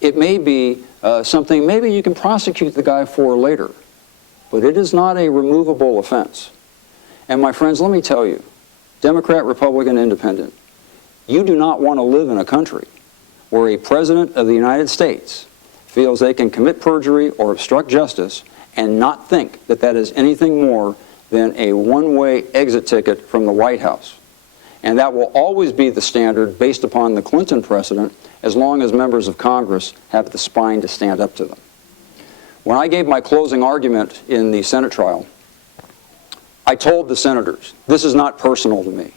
it may be something maybe you can prosecute the guy for later, but it is not a removable offense. And my friends, let me tell you, Democrat, Republican, Independent, you do not want to live in a country where a president of the United States feels they can commit perjury or obstruct justice and not think that that is anything more than a one-way exit ticket from the White House. And that will always be the standard based upon the Clinton precedent as long as members of Congress have the spine to stand up to them. When I gave my closing argument in the Senate trial, I told the senators, this is not personal to me.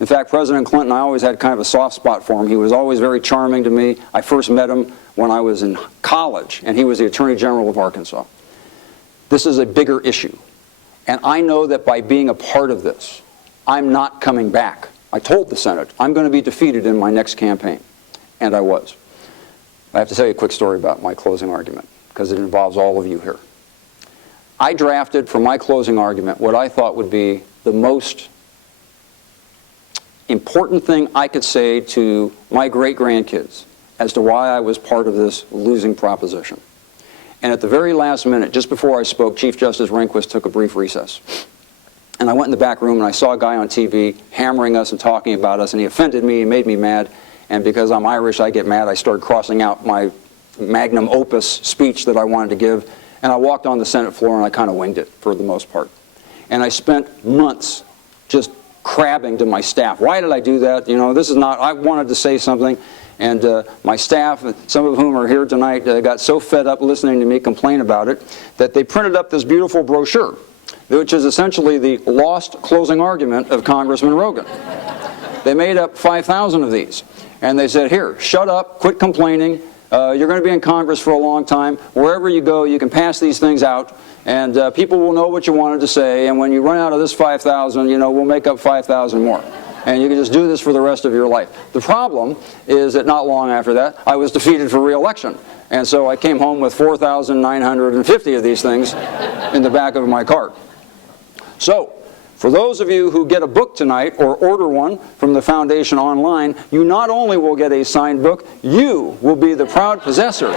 In fact, President Clinton, I always had kind of a soft spot for him. He was always very charming to me. I first met him when I was in college, and he was the Attorney General of Arkansas. This is a bigger issue. And I know that by being a part of this, I'm not coming back. I told the Senate, I'm going to be defeated in my next campaign. And I was. I have to tell you a quick story about my closing argument, because it involves all of you here. I drafted for my closing argument what I thought would be the most important thing I could say to my great-grandkids as to why I was part of this losing proposition. And at the very last minute, just before I spoke, Chief Justice Rehnquist took a brief recess. And I went in the back room and I saw a guy on TV hammering us and talking about us, and he offended me, he made me mad. And because I'm Irish, I get mad. I started crossing out my magnum opus speech that I wanted to give. And I walked on the Senate floor and I kind of winged it for the most part. And I spent months just crabbing to my staff. Why did I do that? You know, this is not, I wanted to say something. And my staff, some of whom are here tonight, got so fed up listening to me complain about it that they printed up this beautiful brochure, which is essentially the lost closing argument of Congressman Rogan. They made up 5,000 of these. And they said, here, shut up, quit complaining. You're going to be in Congress for a long time. Wherever you go, you can pass these things out, and people will know what you wanted to say. And when you run out of this 5,000, you know, we'll make up 5,000 more. And you can just do this for the rest of your life. The problem is that not long after that, I was defeated for re-election. And so I came home with 4,950 of these things in the back of my cart. So, for those of you who get a book tonight or order one from the Foundation online, you not only will get a signed book, you will be the proud possessor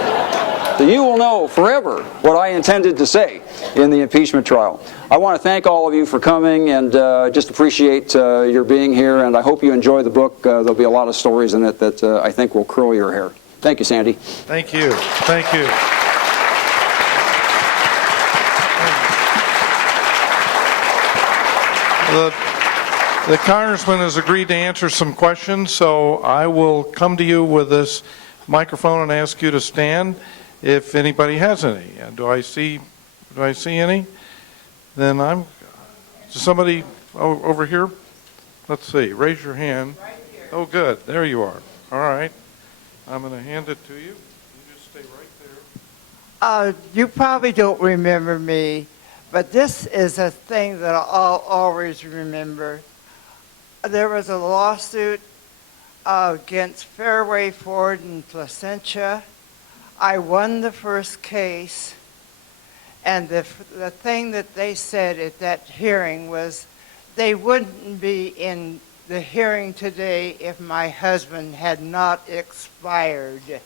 So you will know forever what I intended to say in the impeachment trial. I want to thank all of you for coming, and just appreciate your being here, and I hope you enjoy the book. There'll be a lot of stories in it that I think will curl your hair. Thank you, Sandy. Thank you. Thank you. The Congressman has agreed to answer some questions, so I will come to you with this microphone and ask you to stand if anybody has any. Do I see any? Then does somebody over here? Let's see, raise your hand. Right here. Oh, good, there you are. All right, I'm going to hand it to you. You just stay right there. You probably don't remember me, but this is a thing that I'll always remember. There was a lawsuit against Fairway Ford in Placentia. I won the first case, and the thing that they said at that hearing was they wouldn't be in the hearing today if my husband had not expired.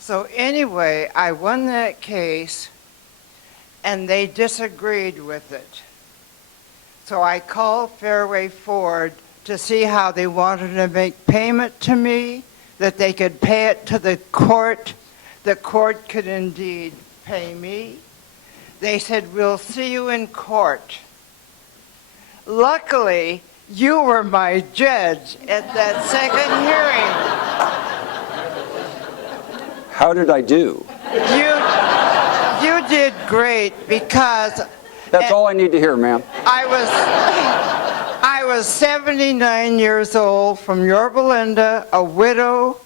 So anyway, I won that case, and they disagreed with it. So I called Fairway Ford to see how they wanted to make payment to me, that they could pay it to the court. The court could indeed pay me. They said, "We'll see you in court." Luckily, you were my judge at that second hearing. How did I do? You did great, because That's all I need to hear, ma'am. I was 79 years old, from Yorba Linda, a widow,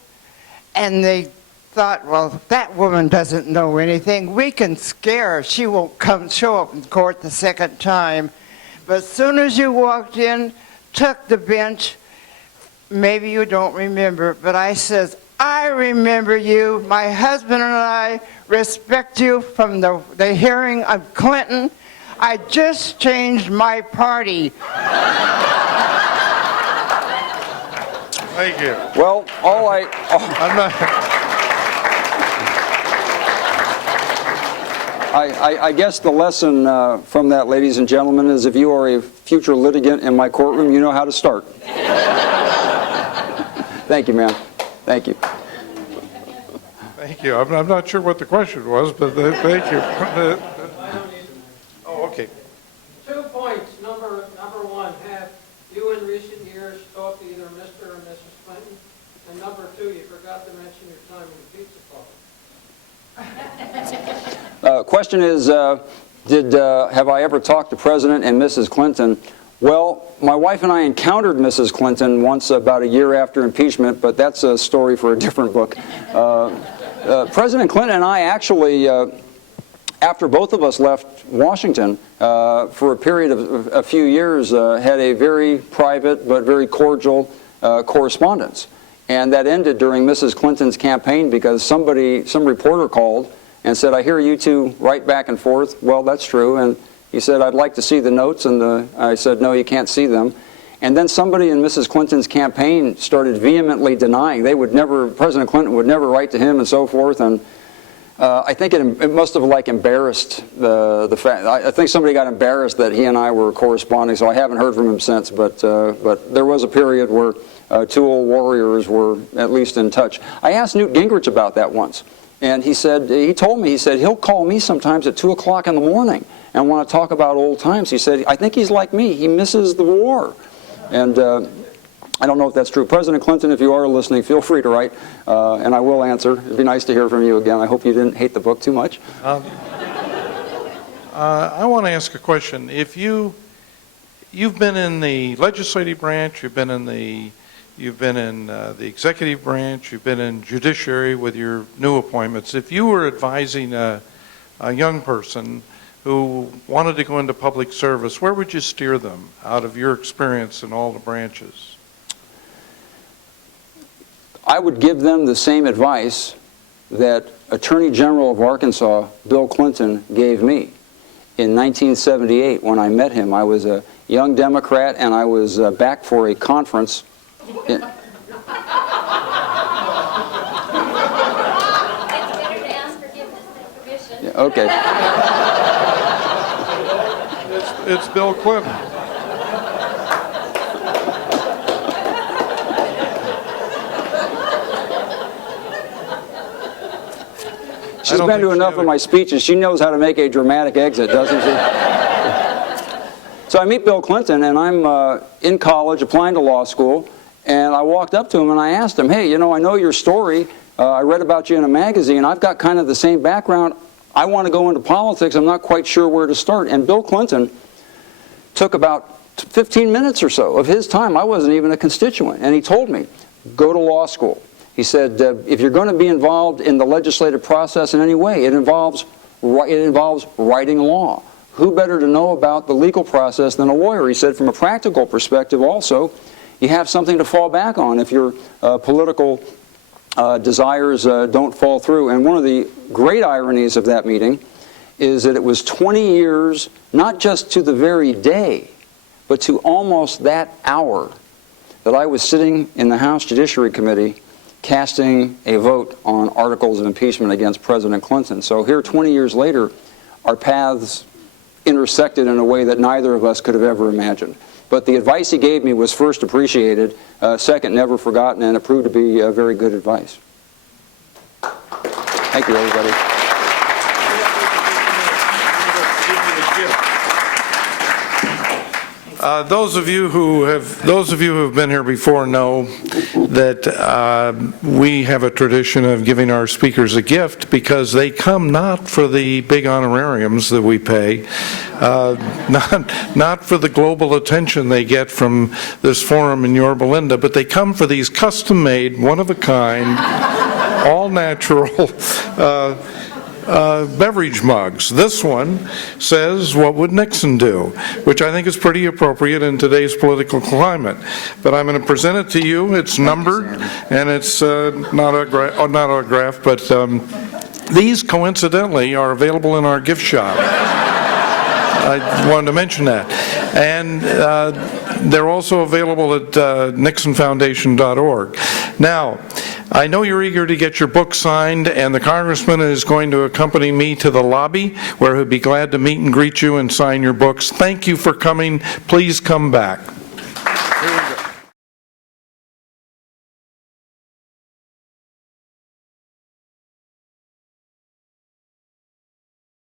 and they thought, well, that woman doesn't know anything. We can scare her. She won't show up in court the second time. But as soon as you walked in, took the bench, maybe you don't remember, but I says, "I remember you. My husband and I respect you from the hearing of Clinton. I just changed my party." Thank you. Well, I'm not. I guess the lesson from that, ladies and gentlemen, is if you are a future litigant in my courtroom, you know how to start. Thank you, ma'am. Thank you. Thank you. I'm not sure what the question was, but thank you. Oh, okay. 2 points. Number one, have you in recent years talked to either Mr. or Mrs. Clinton? And number two, you forgot to mention your time in the pizza parlor. Question is, have I ever talked to President and Mrs. Clinton? Well, my wife and I encountered Mrs. Clinton once about a year after impeachment, but that's a story for a different book. President Clinton and I actually, after both of us left Washington, for a period of a few years, had a very private but very cordial correspondence. And that ended during Mrs. Clinton's campaign because some reporter called and said, "I hear you two write back and forth." Well, that's true. And he said, "I'd like to see the notes." And I said, "No, you can't see them." And then somebody in Mrs. Clinton's campaign started vehemently denying. President Clinton would never write to him and so forth. And I think it must have embarrassed the fact. I think somebody got embarrassed that he and I were corresponding, so I haven't heard from him since. But there was a period where two old warriors were at least in touch. I asked Newt Gingrich about that once. And he told me, he'll call me sometimes at 2 o'clock in the morning and want to talk about old times. He said, "I think he's like me. He misses the war." And I don't know if that's true. President Clinton, if you are listening, feel free to write, and I will answer. It'd be nice to hear from you again. I hope you didn't hate the book too much. I want to ask a question. If you've been in the legislative branch, you've been in the executive branch, you've been in judiciary with your new appointments. If you were advising a young person who wanted to go into public service, where would you steer them out of your experience in all the branches? I would give them the same advice that Attorney General of Arkansas, Bill Clinton, gave me in 1978 when I met him. I was a young Democrat, and I was back for a conference. Okay. It's Bill Clinton. She's don't been to think she enough had of a- my speeches. She knows how to make a dramatic exit, doesn't she? So I meet Bill Clinton, and I'm in college applying to law school, and I walked up to him and I asked him, hey, you know, I know your story. I read about you in a magazine. I've got kind of the same background. I want to go into politics. I'm not quite sure where to start. And Bill Clinton took about 15 minutes or so of his time. I wasn't even a constituent. And he told me, go to law school. He said, if you're going to be involved in the legislative process in any way, it involves writing law. Who better to know about the legal process than a lawyer? He said, from a practical perspective also, you have something to fall back on if your political desires don't fall through. And one of the great ironies of that meeting is that it was 20 years, not just to the very day, but to almost that hour that I was sitting in the House Judiciary Committee casting a vote on articles of impeachment against President Clinton. So here, 20 years later, our paths intersected in a way that neither of us could have ever imagined. But the advice he gave me was first appreciated, second never forgotten, and it proved to be very good advice. Thank you, everybody. Those of you who have been here before know that we have a tradition of giving our speakers a gift because they come not for the big honorariums that we pay, not for the global attention they get from this forum in Yorba Linda, but they come for these custom-made, one-of-a-kind, all-natural beverage mugs. This one says, "What would Nixon do?" which I think is pretty appropriate in today's political climate. But I'm going to present it to you. It's numbered, and it's not autographed, but these, coincidentally, are available in our gift shop. I wanted to mention that. And they're also available at nixonfoundation.org. Now, I know you're eager to get your book signed, and the Congressman is going to accompany me to the lobby, where he'll be glad to meet and greet you and sign your books. Thank you for coming. Please come back. Here we go.